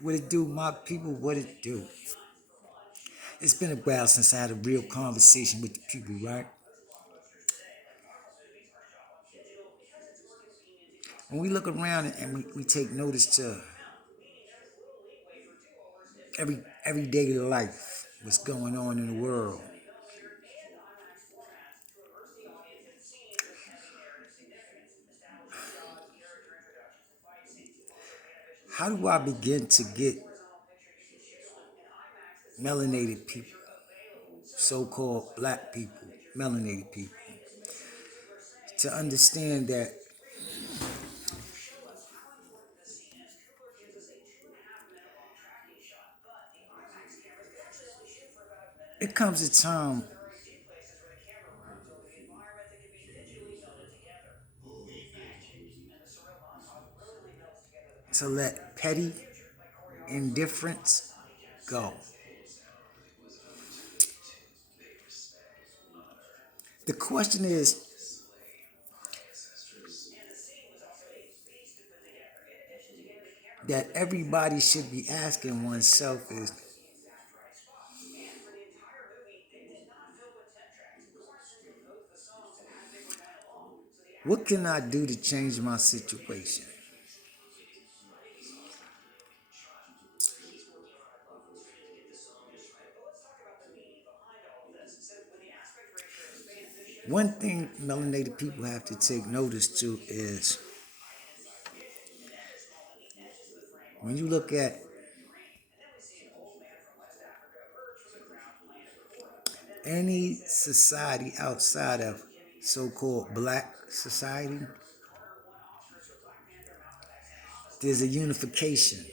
What it do, my people? What it do? It's been a while since I had a real conversation with the people, right? When we look around and we take notice to everyday life, what's going on in the world, how do I begin to get melanated people, so-called black people, melanated people, to understand that it comes a time to let petty indifference go. The question is that everybody should be asking oneself is, what can I do to change my situation? One thing melanated people have to take notice to is when you look at any society outside of so-called black society, there's a unification.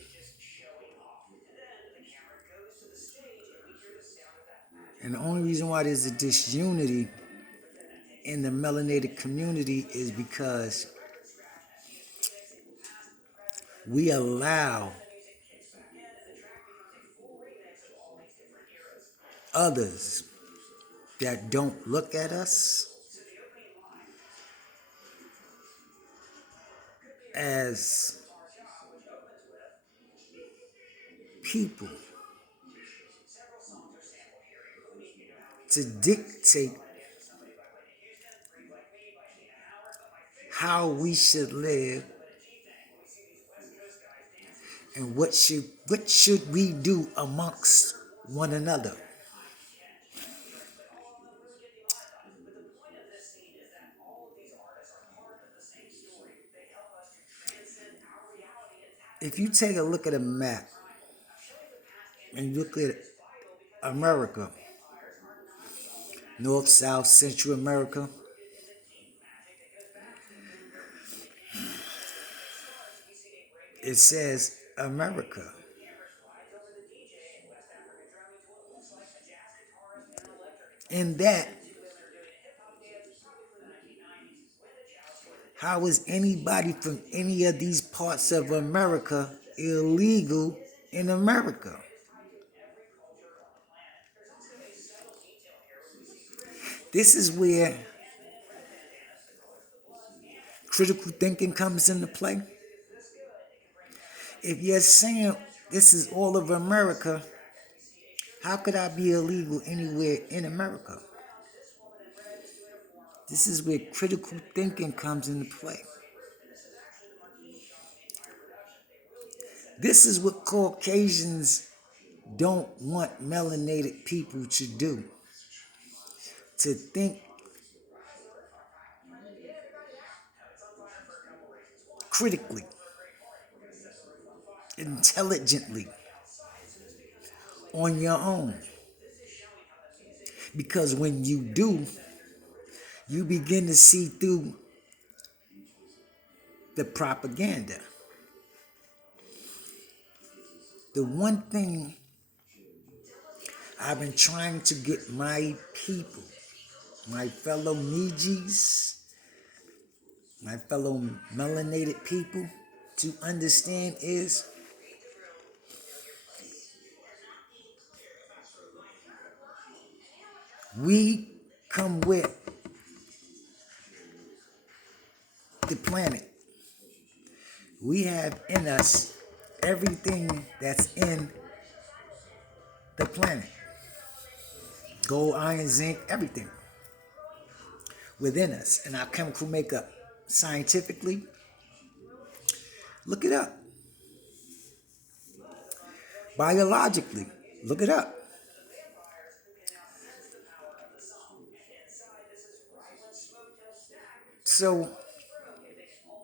And the only reason why there's a disunity in the melanated community is because we allow others that don't look at us as people to dictate how we should live and what should we do amongst one another. If you take a look at a map and you look at America, North, South, Central America, it says America. In that, how is anybody from any of these parts of America illegal in America? This is where critical thinking comes into play. If you're saying this is all of America, how could I be illegal anywhere in America? This is where critical thinking comes into play. This is what Caucasians don't want melanated people to do. To think critically, intelligently, on your own. Because when you do, you begin to see through the propaganda. The one thing I've been trying to get my people, my fellow Nijis, my fellow melanated people to understand is we come with the planet. We have in us everything that's in the planet. Gold, iron, zinc, everything within us. And our chemical makeup, scientifically, look it up. Biologically, look it up. So,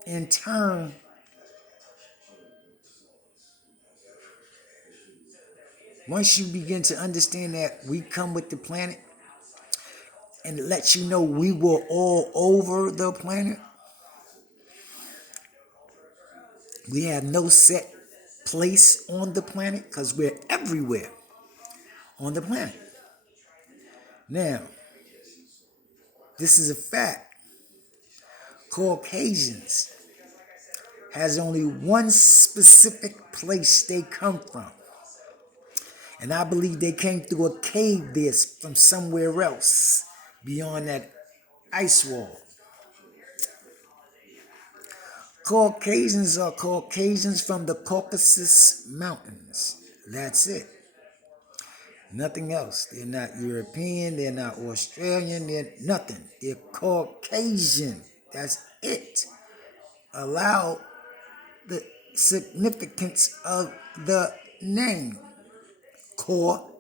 in turn, once you begin to understand that we come with the planet and it lets you know we were all over the planet, we have no set place on the planet because we're everywhere on the planet. Now, this is a fact. Caucasians has only one specific place they come from. And I believe they came through a cave there from somewhere else beyond that ice wall. Caucasians are Caucasians from the Caucasus Mountains. That's it. Nothing else. They're not European, they're not Australian, they're nothing. They're Caucasian. That's it. Allow the significance of the name. Caucasian.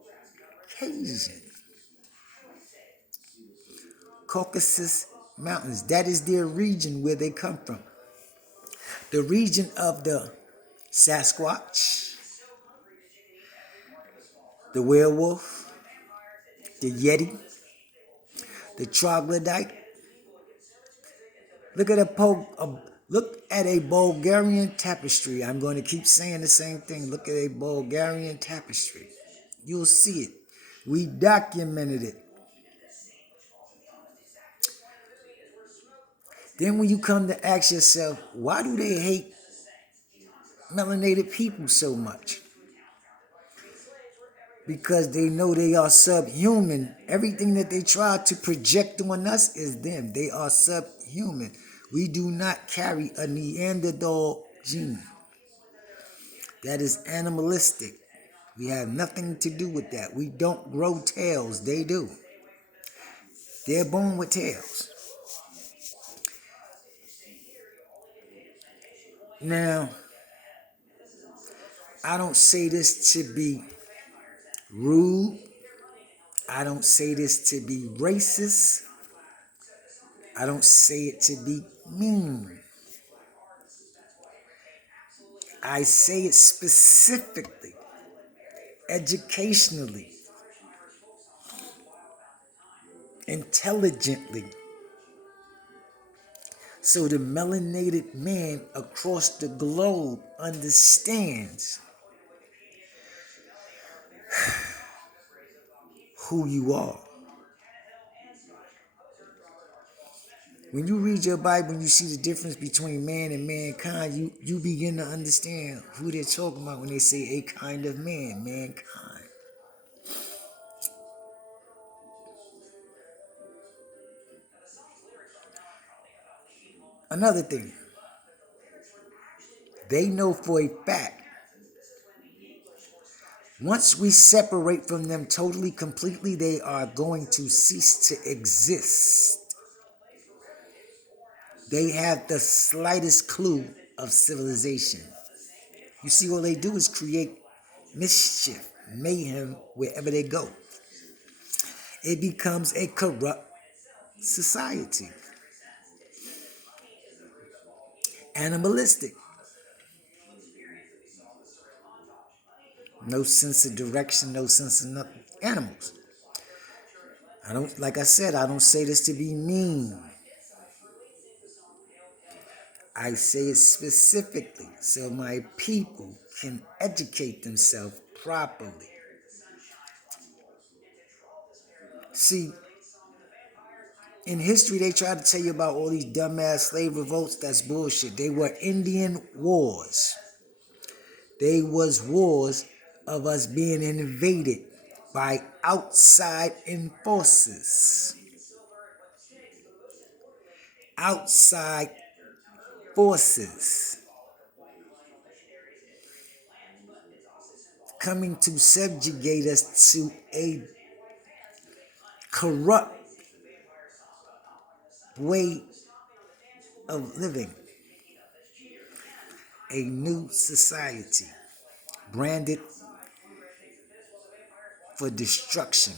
Caucasus Mountains. That is their region where they come from. The region of the Sasquatch, the werewolf, the Yeti, the troglodyte. Look at a Bulgarian tapestry. I'm going to keep saying the same thing. Look at a Bulgarian tapestry. You'll see it. We documented it. Then when you come to ask yourself, why do they hate melanated people so much? Because they know they are subhuman. Everything that they try to project on us is them. They are subhuman. We do not carry a Neanderthal gene. That is animalistic. We have nothing to do with that. We don't grow tails. They do. They're born with tails. Now, I don't say this to be rude. I don't say this to be racist. I don't say it to be mean. I say it specifically, educationally, intelligently. So the melanated man across the globe understands who you are. When you read your Bible and you see the difference between man and mankind, you begin to understand who they're talking about when they say a kind of man, mankind. Another thing, they know for a fact, once we separate from them totally, completely, they are going to cease to exist. They have the slightest clue of civilization. You see, all they do is create mischief, mayhem wherever they go. It becomes a corrupt society. Animalistic. No sense of direction, no sense of nothing. Animals. Like I said, I don't say this to be mean. I say it specifically so my people can educate themselves properly. See, in history, they try to tell you about all these dumbass slave revolts. That's bullshit. They were Indian wars. They was wars of us being invaded by outside forces. Outside forces. coming to subjugate us to a corrupt way of living, a new society branded for destruction.